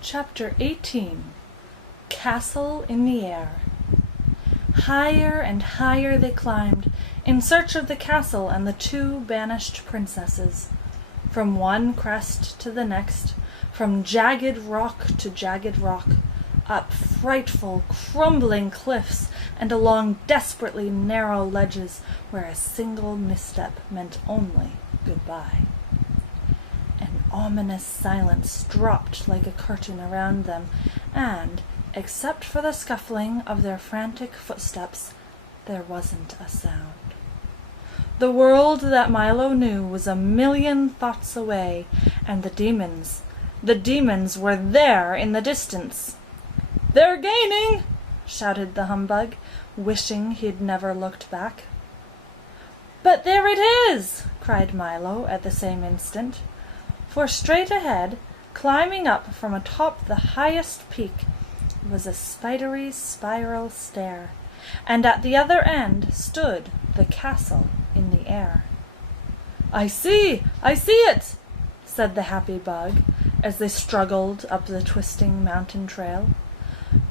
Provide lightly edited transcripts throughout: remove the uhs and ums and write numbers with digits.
Chapter 18 Castle in the Air. Higher and higher they climbed, in search of the castle and the two banished princesses. From one crest to the next, from jagged rock to jagged rock, up frightful, crumbling cliffs and along desperately narrow ledges where a single misstep meant only goodbye. An ominous silence dropped like a curtain around them, and, except for the scuffling of their frantic footsteps, there wasn't a sound. The world that Milo knew was a million thoughts away, and the demons were there in the distance. "They're gaining!" shouted the humbug, wishing he'd never looked back. "But there it is!" cried Milo at the same instant. For straight ahead, climbing up from atop the highest peak, was a spidery spiral stair, and at the other end stood the castle in the air. I see it!" said the happy bug, as they struggled up the twisting mountain trail.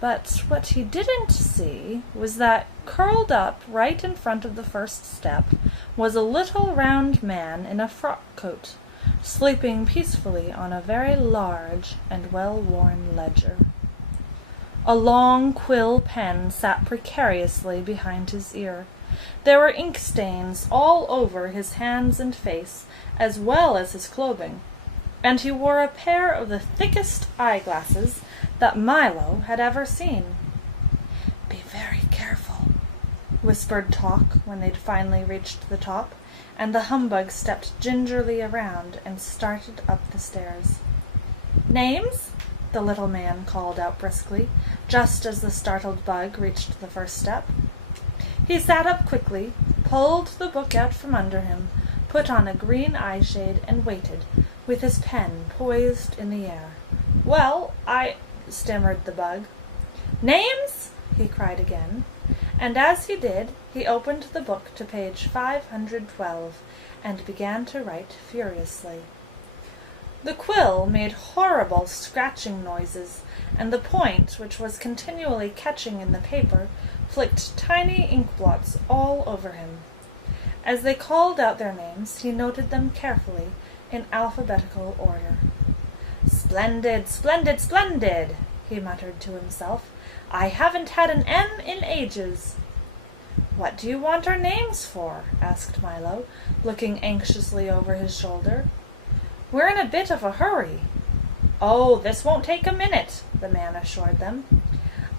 But what he didn't see was that, curled up right in front of the first step, was a little round man in a frock coat, sleeping peacefully on a very large and well-worn ledger. A long quill pen sat precariously behind his ear. There were ink stains all over his hands and face, as well as his clothing, and he wore a pair of the thickest eyeglasses that Milo had ever seen. "Be very careful," whispered Talk when they'd finally reached the top, and the humbug stepped gingerly around and started up the stairs. "Names?" the little man called out briskly, just as the startled bug reached the first step. He sat up quickly, pulled the book out from under him, put on a green eyeshade, and waited, with his pen poised in the air. "Well, stammered the bug. "Names?" he cried again, and as he did, he opened the book to page 512, and began to write furiously. The quill made horrible scratching noises, and the point, which was continually catching in the paper, flicked tiny ink blots all over him. As they called out their names, he noted them carefully, in alphabetical order. "Splendid, splendid, splendid!" he muttered to himself. "I haven't had an M in ages." "What do you want our names for?" asked Milo, looking anxiously over his shoulder. "We're in a bit of a hurry." "Oh, this won't take a minute," the man assured them.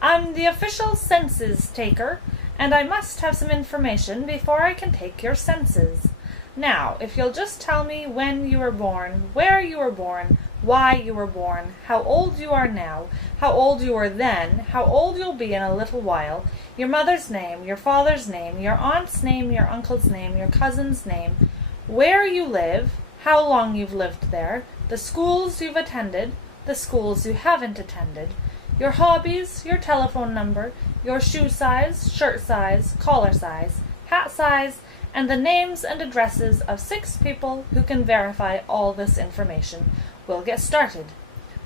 "I'm the official census taker, and I must have some information before I can take your census. Now, if you'll just tell me when you were born, where you were born, why you were born, how old you are now, how old you were then, how old you'll be in a little while, your mother's name, your father's name, your aunt's name, your uncle's name, your cousin's name, where you live, how long you've lived there, the schools you've attended, the schools you haven't attended, your hobbies, your telephone number, your shoe size, shirt size, collar size, hat size, and the names and addresses of 6 people who can verify all this information. We'll get started.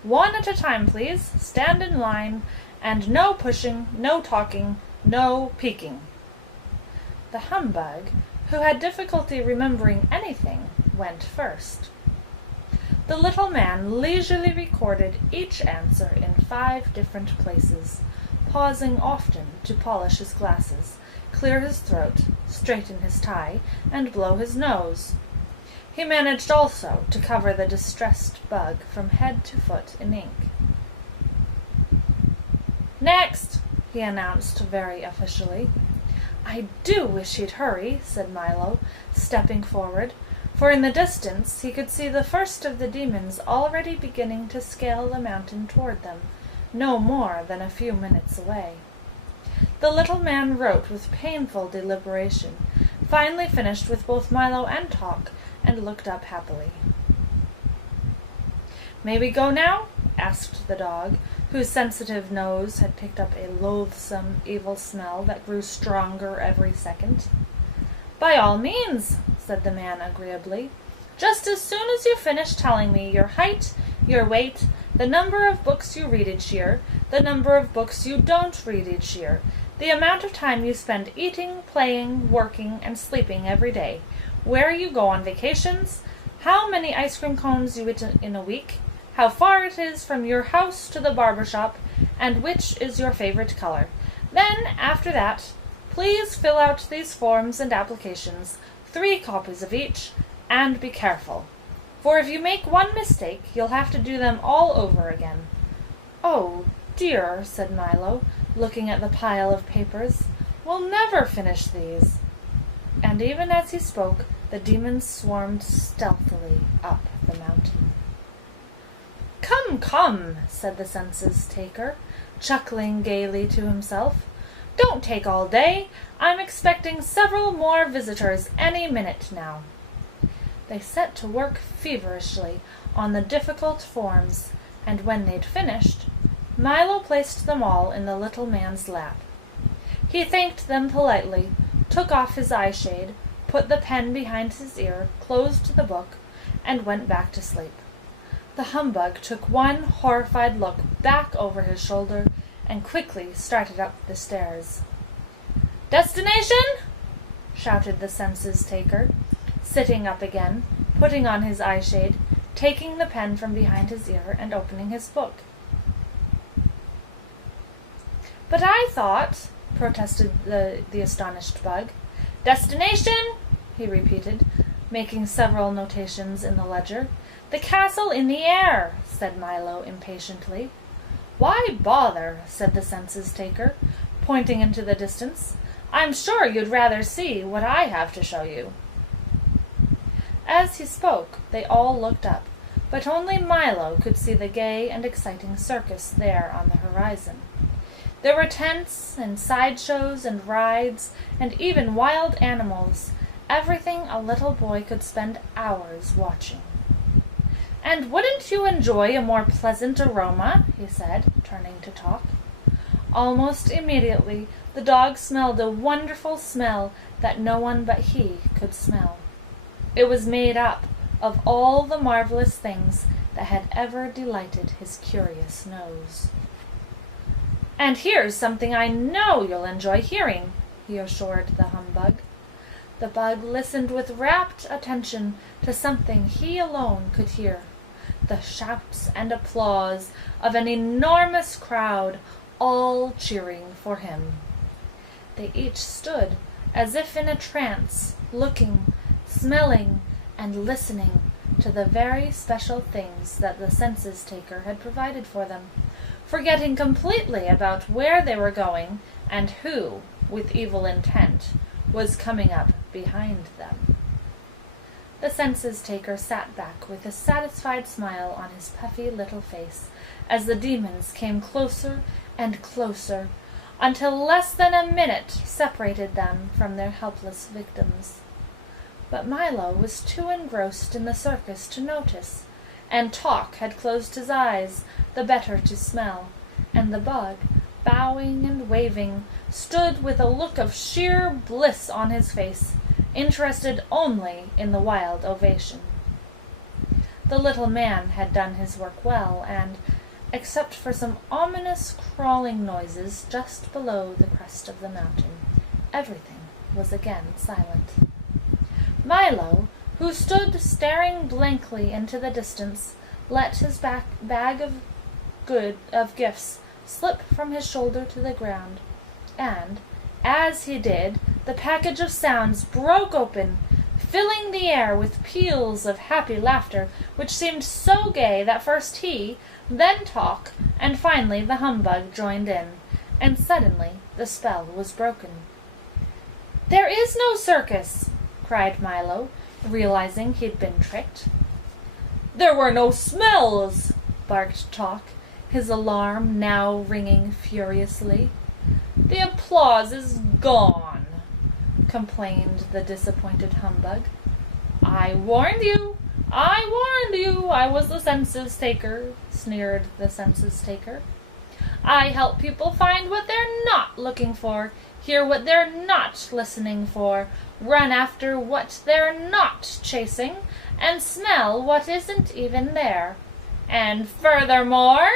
One at a time, please. Stand in line, and no pushing, no talking, no peeking." The humbug, who had difficulty remembering anything, went first. The little man leisurely recorded each answer in 5 different places, pausing often to polish his glasses, clear his throat, straighten his tie, and blow his nose. He managed also to cover the distressed bug from head to foot in ink. "Next!" he announced very officially. "I do wish he'd hurry," said Milo, stepping forward, for in the distance he could see the first of the demons already beginning to scale the mountain toward them, no more than a few minutes away. The little man wrote with painful deliberation, finally finished with both Milo and Talk, and looked up happily. "May we go now?" asked the dog, whose sensitive nose had picked up a loathsome, evil smell that grew stronger every second. "By all means," said the man agreeably. "Just as soon as you finish telling me your height, your weight, the number of books you read each year, the number of books you don't read each year, the amount of time you spend eating, playing, working, and sleeping every day, where you go on vacations, how many ice cream cones you eat in a week, how far it is from your house to the barber shop, and which is your favorite color. Then, after that, please fill out these forms and applications, 3 copies of each, and be careful. For if you make one mistake, you'll have to do them all over again. Oh, dear, said Milo, looking at the pile of papers. We'll never finish these. And even as he spoke, the demons swarmed stealthily up the mountain. Come, come, said the census-taker, chuckling gaily to himself. Don't take all day. I'm expecting several more visitors any minute now. They set to work feverishly on the difficult forms, and when they'd finished, Milo placed them all in the little man's lap. He thanked them politely, took off his eye-shade, put the pen behind his ear, closed the book, and went back to sleep. The humbug took one horrified look back over his shoulder and quickly started up the stairs. "Destination?" shouted the census-taker, sitting up again, putting on his eye-shade, taking the pen from behind his ear, and opening his book. "But I thought," protested the astonished bug. "Destination," he repeated, making several notations in the ledger. "The castle in the air," said Milo impatiently. "Why bother?" said the census-taker, pointing into the distance. "I'm sure you'd rather see what I have to show you." As he spoke, they all looked up, but only Milo could see the gay and exciting circus there on the horizon. There were tents and sideshows and rides and even wild animals, everything a little boy could spend hours watching. "And wouldn't you enjoy a more pleasant aroma?" he said, turning to talk. Almost immediately the dog smelled a wonderful smell that no one but he could smell. It was made up of all the marvelous things that had ever delighted his curious nose. "And here's something I know you'll enjoy hearing," he assured the humbug. The bug listened with rapt attention to something he alone could hear, the shouts and applause of an enormous crowd, all cheering for him. They each stood as if in a trance, looking, smelling, and listening to the very special things that the census-taker had provided for them, forgetting completely about where they were going and who, with evil intent, was coming up behind them. The census-taker sat back with a satisfied smile on his puffy little face as the demons came closer and closer, until less than a minute separated them from their helpless victims. But Milo was too engrossed in the circus to notice, and Talk had closed his eyes, the better to smell, and the bug, bowing and waving, stood with a look of sheer bliss on his face, interested only in the wild ovation. The little man had done his work well, and, except for some ominous crawling noises just below the crest of the mountain, everything was again silent. Milo, who stood staring blankly into the distance, let his bag of gifts slip from his shoulder to the ground, and, as he did, the package of sounds broke open, filling the air with peals of happy laughter, which seemed so gay that first he, then Talk, and finally the humbug joined in, and suddenly the spell was broken. "There is no circus!" cried Milo, realizing he'd been tricked. "There were no smells!" barked Talk, his alarm now ringing furiously. "The applause is gone," complained the disappointed humbug. I warned you! I was the census-taker," sneered the census-taker. "I help people find what they're not looking for, hear what they're not listening for, run after what they're not chasing, and smell what isn't even there. And furthermore,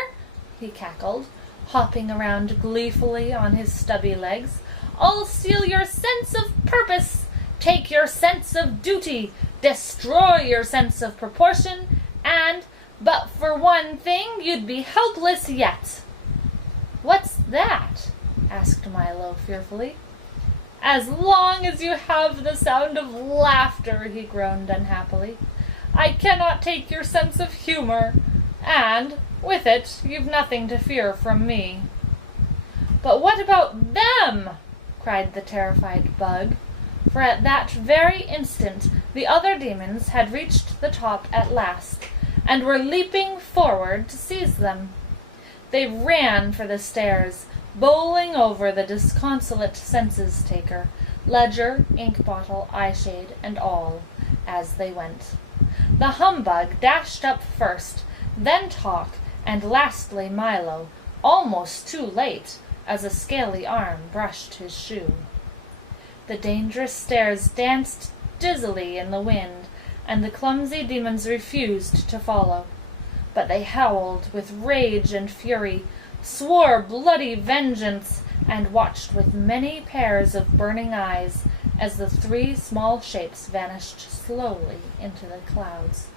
he cackled, hopping around gleefully on his stubby legs, I'll steal your sense of purpose, take your sense of duty, destroy your sense of proportion, and, but for one thing, you'd be helpless yet. What's that? Asked Milo fearfully. As long as you have the sound of laughter, he groaned unhappily. I cannot take your sense of humor, and, with it, you've nothing to fear from me. But what about them? Cried the terrified bug, for at that very instant the other demons had reached the top at last, and were leaping forward to seize them. They ran for the stairs, bowling over the disconsolate census-taker, ledger, ink bottle, eyeshade, and all, as they went. The humbug dashed up first, then Talk, and lastly Milo, almost too late, as a scaly arm brushed his shoe. The dangerous stairs danced dizzily in the wind, and the clumsy demons refused to follow. But they howled with rage and fury, swore bloody vengeance, and watched with many pairs of burning eyes as the three small shapes vanished slowly into the clouds.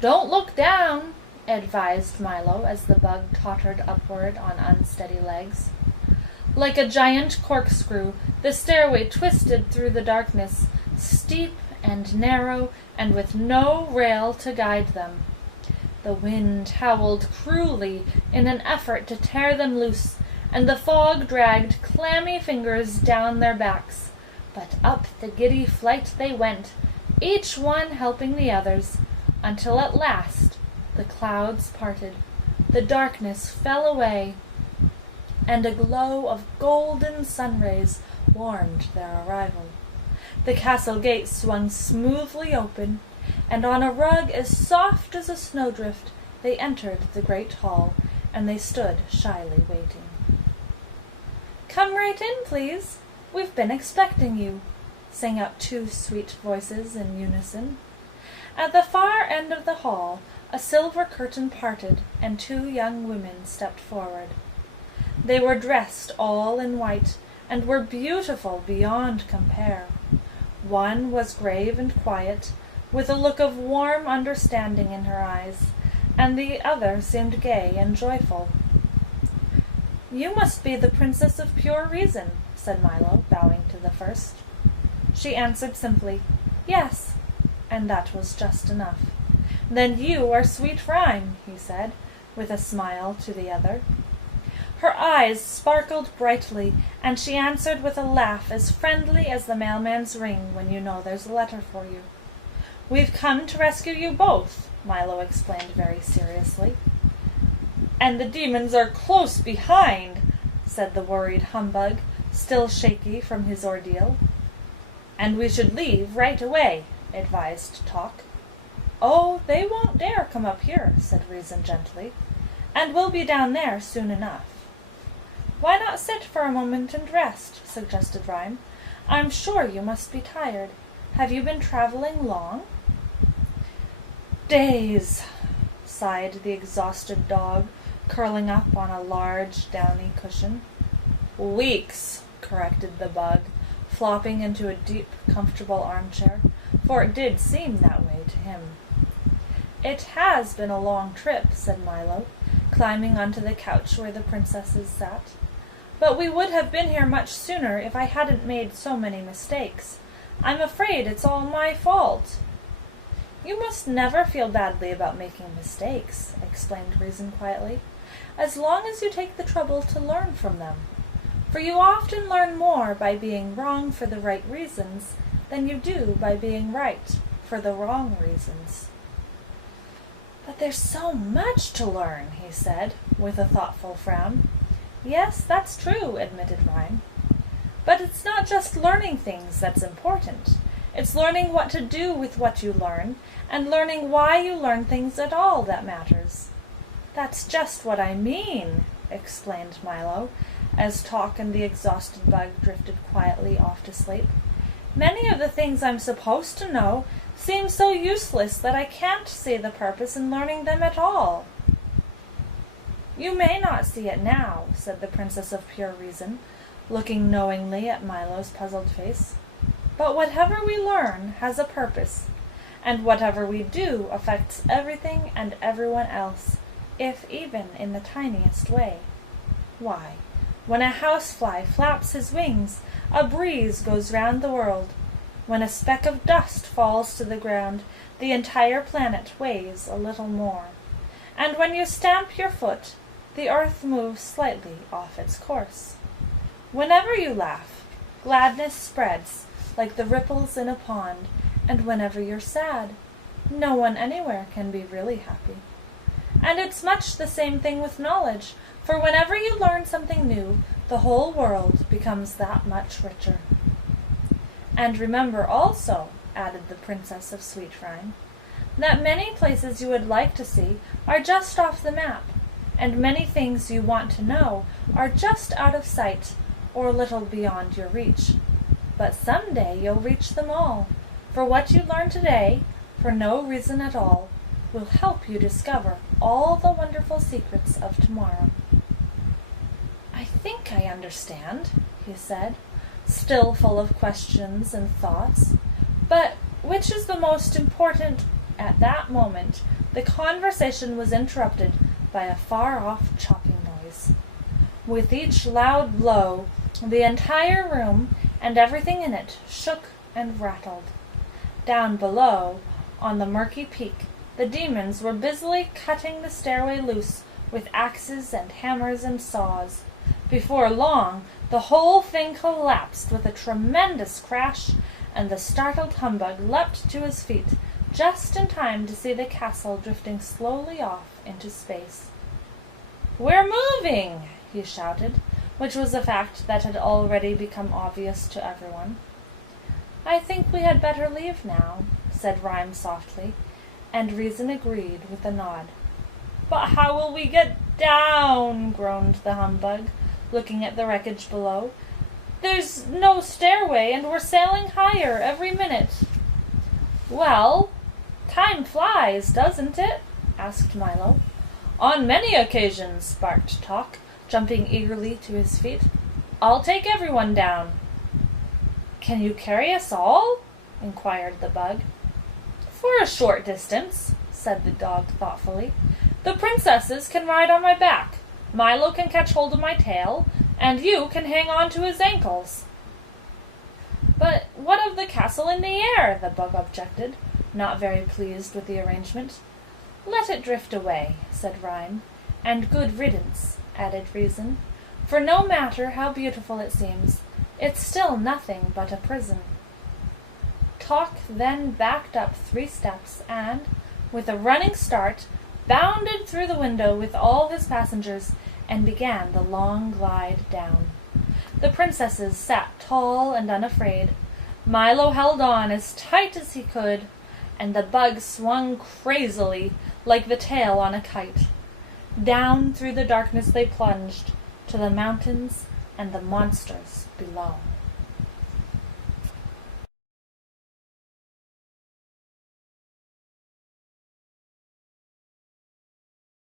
Don't look down, advised Milo as the bug tottered upward on unsteady legs. Like a giant corkscrew, the stairway twisted through the darkness, steep and narrow, and with no rail to guide them. The wind howled cruelly in an effort to tear them loose, and the fog dragged clammy fingers down their backs. But up the giddy flight they went, each one helping the others, until at last the clouds parted, the darkness fell away, and a glow of golden sunrays warmed their arrival. The castle gate swung smoothly open, and on a rug as soft as a snowdrift they entered the great hall, and they stood shyly waiting. "Come right in, please. We've been expecting you," sang out two sweet voices in unison. At the far end of the hall a silver curtain parted, and two young women stepped forward. They were dressed all in white, and were beautiful beyond compare. One was grave and quiet, with a look of warm understanding in her eyes, and the other seemed gay and joyful. "You must be the Princess of Pure Reason," said Milo, bowing to the first. She answered simply, "Yes," and that was just enough. "Then you are Sweet Rhyme," he said, with a smile to the other. Her eyes sparkled brightly, and she answered with a laugh as friendly as the mailman's ring when you know there's a letter for you. "We've come to rescue you both," Milo explained very seriously. "And the demons are close behind," said the worried humbug, still shaky from his ordeal. "And we should leave right away," advised Talk. "Oh, they won't dare come up here," said Reason gently, "and we'll be down there soon enough." "Why not sit for a moment and rest?" suggested Rhyme. "I'm sure you must be tired. Have you been traveling long?" "Days," sighed the exhausted dog, curling up on a large downy cushion. "Weeks," corrected the bug, flopping into a deep, comfortable armchair, for it did seem that way to him. "It has been a long trip," said Milo, climbing onto the couch where the princesses sat. "But we would have been here much sooner if I hadn't made so many mistakes. I'm afraid it's all my fault." "You must never feel badly about making mistakes," explained Reason quietly, "as long as you take the trouble to learn from them. For you often learn more by being wrong for the right reasons than you do by being right for the wrong reasons." "But there's so much to learn," he said, with a thoughtful frown. "Yes, that's true," admitted Rhyme. "But it's not just learning things that's important. It's learning what to do with what you learn, and learning why you learn things at all that matters." "That's just what I mean," explained Milo, as Talk and the exhausted bug drifted quietly off to sleep. Many of the things I'm supposed to know seem so useless that I can't see the purpose in learning them at all." "You may not see it now," said the Princess of Pure Reason, looking knowingly at Milo's puzzled face. "But whatever we learn has a purpose, and whatever we do affects everything and everyone else, if even in the tiniest way. Why, when a housefly flaps his wings, a breeze goes round the world. When a speck of dust falls to the ground, the entire planet weighs a little more. And when you stamp your foot, the earth moves slightly off its course. Whenever you laugh, gladness spreads like the ripples in a pond, and whenever you're sad, no one anywhere can be really happy. And it's much the same thing with knowledge, for whenever you learn something new, the whole world becomes that much richer. And remember also," added the Princess of Sweet Rhyme, "that many places you would like to see are just off the map, and many things you want to know are just out of sight or a little beyond your reach. But someday you'll reach them all, for what you learn today, for no reason at all, will help you discover all the wonderful secrets of tomorrow." "I think I understand," he said, still full of questions and thoughts. "But which is the most important?" At that moment, the conversation was interrupted by a far-off chopping noise. With each loud blow, the entire room and everything in it shook and rattled. Down below, on the murky peak, the demons were busily cutting the stairway loose with axes and hammers and saws. Before long, the whole thing collapsed with a tremendous crash, and the startled humbug leapt to his feet just in time to see the castle drifting slowly off into space. "We're moving!" he shouted, which was a fact that had already become obvious to everyone. "I think we had better leave now," said Rhyme softly, and Reason agreed with a nod. "But how will we get down?" groaned the humbug, looking at the wreckage below. "There's no stairway, and we're sailing higher every minute." "Well, time flies, doesn't it?" asked Milo. "On many occasions," barked Talk, jumping eagerly to his feet. "I'll take everyone down." "Can you carry us all?" inquired the bug. "For a short distance," said the dog thoughtfully. "The princesses can ride on my back, Milo can catch hold of my tail, and you can hang on to his ankles." "But what of the castle in the air?" the bug objected, not very pleased with the arrangement. "Let it drift away," said Rhyme. "And good riddance," added Reason, "for no matter how beautiful it seems, it's still nothing but a prison." Talk then backed up 3 steps and, with a running start, bounded through the window with all his passengers and began the long glide down. The princesses sat tall and unafraid. Milo held on as tight as he could, and the bug swung crazily like the tail on a kite. Down through the darkness they plunged, to the mountains and the monsters below.